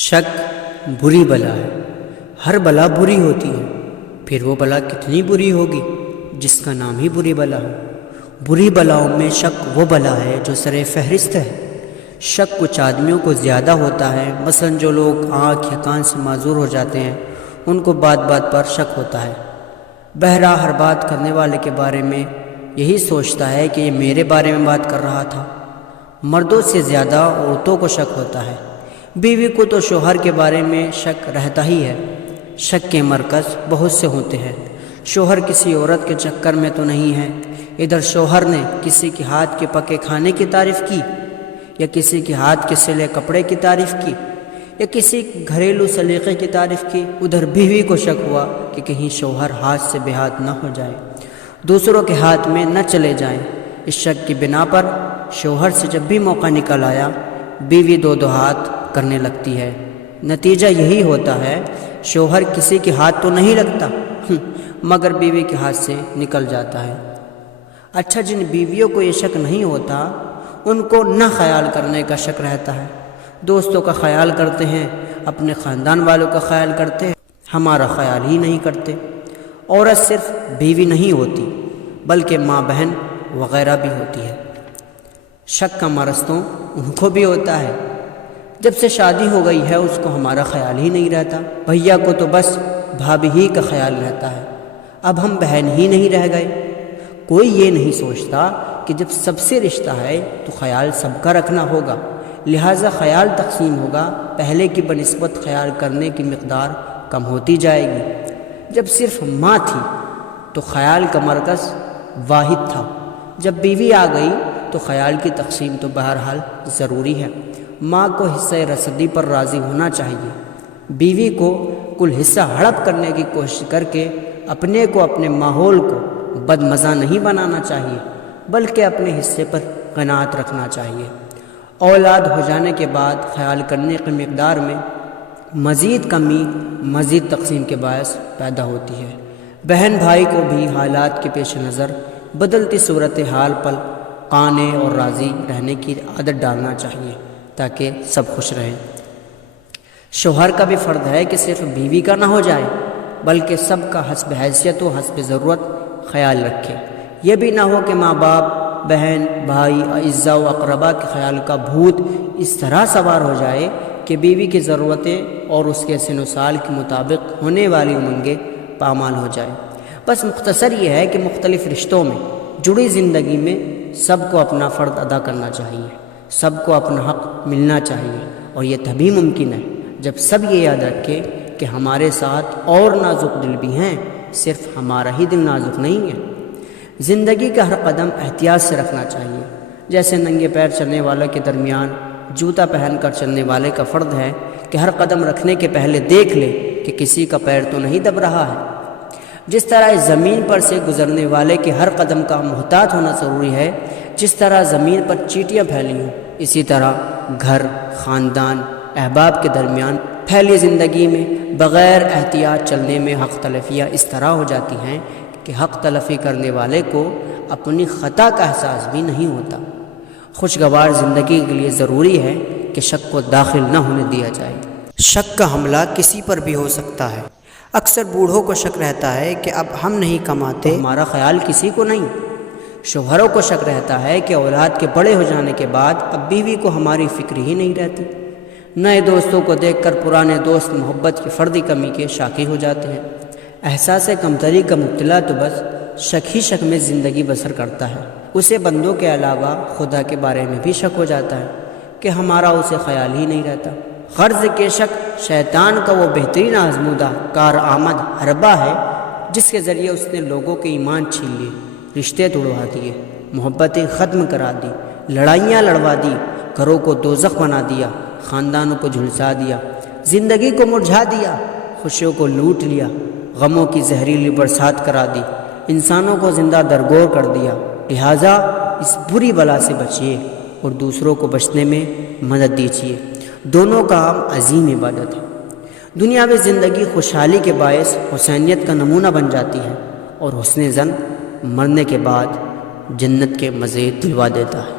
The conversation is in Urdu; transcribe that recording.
شک بری بلا ہے۔ ہر بلا بری ہوتی ہے، پھر وہ بلا کتنی بری ہوگی جس کا نام ہی بری بلا ہو۔ بری بلاؤں میں شک وہ بلا ہے جو سر فہرست ہے۔ شک کچھ آدمیوں کو زیادہ ہوتا ہے، مثلا جو لوگ آنکھ یا کان سے معذور ہو جاتے ہیں ان کو بات بات پر شک ہوتا ہے۔ بہرا ہر بات کرنے والے کے بارے میں یہی سوچتا ہے کہ یہ میرے بارے میں بات کر رہا تھا۔ مردوں سے زیادہ عورتوں کو شک ہوتا ہے۔ بیوی کو تو شوہر کے بارے میں شک رہتا ہی ہے۔ شک کے مرکز بہت سے ہوتے ہیں۔ شوہر کسی عورت کے چکر میں تو نہیں ہے، ادھر شوہر نے کسی کے ہاتھ کے پکے کھانے کی تعریف کی، یا کسی کے ہاتھ کے سلے کپڑے کی تعریف کی، یا کسی گھریلو سلیقے کی تعریف کی، ادھر بیوی کو شک ہوا کہ کہیں شوہر ہاتھ سے بے ہاتھ نہ ہو جائے، دوسروں کے ہاتھ میں نہ چلے جائیں۔ اس شک کی بنا پر شوہر سے جب بھی موقع نکل آیا بیوی دو دو ہاتھ کرنے لگتی ہے۔ نتیجہ یہی ہوتا ہے، شوہر کسی کے ہاتھ تو نہیں لگتا مگر بیوی کے ہاتھ سے نکل جاتا ہے۔ اچھا، جن بیویوں کو یہ شک نہیں ہوتا ان کو نہ خیال کرنے کا شک رہتا ہے۔ دوستوں کا خیال کرتے ہیں، اپنے خاندان والوں کا خیال کرتے ہیں، ہمارا خیال ہی نہیں کرتے۔ عورت صرف بیوی نہیں ہوتی بلکہ ماں، بہن وغیرہ بھی ہوتی ہے۔ شک کا مرض تو ان کو بھی ہوتا ہے۔ جب سے شادی ہو گئی ہے اس کو ہمارا خیال ہی نہیں رہتا، بھیا کو تو بس بھابھی ہی کا خیال رہتا ہے، اب ہم بہن ہی نہیں رہ گئے۔ کوئی یہ نہیں سوچتا کہ جب سب سے رشتہ ہے تو خیال سب کا رکھنا ہوگا، لہٰذا خیال تقسیم ہوگا، پہلے کی بنسبت خیال کرنے کی مقدار کم ہوتی جائے گی۔ جب صرف ماں تھی تو خیال کا مرکز واحد تھا، جب بیوی آ گئی تو خیال کی تقسیم تو بہرحال ضروری ہے۔ ماں کو حصہ رسدی پر راضی ہونا چاہیے، بیوی کو کل حصہ ہڑپ کرنے کی کوشش کر کے اپنے کو، اپنے ماحول کو بد مزہ نہیں بنانا چاہیے بلکہ اپنے حصے پر قناعت رکھنا چاہیے۔ اولاد ہو جانے کے بعد خیال کرنے کی مقدار میں مزید کمی مزید تقسیم کے باعث پیدا ہوتی ہے۔ بہن بھائی کو بھی حالات کے پیش نظر بدلتی صورتحال پر قانع اور راضی رہنے کی عادت ڈالنا چاہیے تاکہ سب خوش رہیں۔ شوہر کا بھی فرض ہے کہ صرف بیوی کا نہ ہو جائے بلکہ سب کا حسب حیثیت و حسب ضرورت خیال رکھے۔ یہ بھی نہ ہو کہ ماں باپ، بہن بھائی، اعزاء و اقربا کے خیال کا بھوت اس طرح سوار ہو جائے کہ بیوی کی ضرورتیں اور اس کے سن و سال کے مطابق ہونے والی امنگیں پامال ہو جائیں۔ بس مختصر یہ ہے کہ مختلف رشتوں میں جڑی زندگی میں سب کو اپنا فرض ادا کرنا چاہیے، سب کو اپنا حق ملنا چاہیے، اور یہ تبھی ممکن ہے جب سب یہ یاد رکھے کہ ہمارے ساتھ اور نازک دل بھی ہیں، صرف ہمارا ہی دل نازک نہیں ہے۔ زندگی کا ہر قدم احتیاط سے رکھنا چاہیے، جیسے ننگے پیر چلنے والوں کے درمیان جوتا پہن کر چلنے والے کا فرض ہے کہ ہر قدم رکھنے کے پہلے دیکھ لے کہ کسی کا پیر تو نہیں دب رہا ہے۔ جس طرح اس زمین پر سے گزرنے والے کے ہر قدم کا محتاط ہونا ضروری ہے، جس طرح زمین پر چیٹیاں پھیلی ہوں، اسی طرح گھر، خاندان، احباب کے درمیان پھیلی زندگی میں بغیر احتیاط چلنے میں حق تلفیاں اس طرح ہو جاتی ہیں کہ حق تلفی کرنے والے کو اپنی خطا کا احساس بھی نہیں ہوتا۔ خوشگوار زندگی کے لیے ضروری ہے کہ شک کو داخل نہ ہونے دیا جائے۔ شک کا حملہ کسی پر بھی ہو سکتا ہے۔ اکثر بوڑھوں کو شک رہتا ہے کہ اب ہم نہیں کماتے، ہمارا خیال کسی کو نہیں۔ شوہروں کو شک رہتا ہے کہ اولاد کے بڑے ہو جانے کے بعد اب بیوی کو ہماری فکر ہی نہیں رہتی۔ نئے دوستوں کو دیکھ کر پرانے دوست محبت کی فردی کمی کے شاکی ہو جاتے ہیں۔ احساس کمتری کا مبتلا تو بس شک ہی شک میں زندگی بسر کرتا ہے، اسے بندوں کے علاوہ خدا کے بارے میں بھی شک ہو جاتا ہے کہ ہمارا اسے خیال ہی نہیں رہتا۔ غرض کے شک شیطان کا وہ بہترین آزمودہ کارآمد حربہ ہے جس کے ذریعے اس نے لوگوں کے ایمان چھین لیے، رشتے توڑوا دیے، محبتیں ختم کرا دی، لڑائیاں لڑوا دی، گھروں کو دوزخ بنا دیا، خاندانوں کو جھلسا دیا، زندگی کو مرجھا دیا، خوشیوں کو لوٹ لیا، غموں کی زہریلی برسات کرا دی، انسانوں کو زندہ درگور کر دیا۔ لہٰذا اس بری بلا سے بچیے اور دوسروں کو بچنے میں مدد دیجیے۔ دونوں کا کام عظیم عبادت ہے۔ دنیاوی زندگی خوشحالی کے باعث حسینیت کا نمونہ بن جاتی ہے، اور حسن زن مرنے کے بعد جنت کے مزے دلوا دیتا ہے۔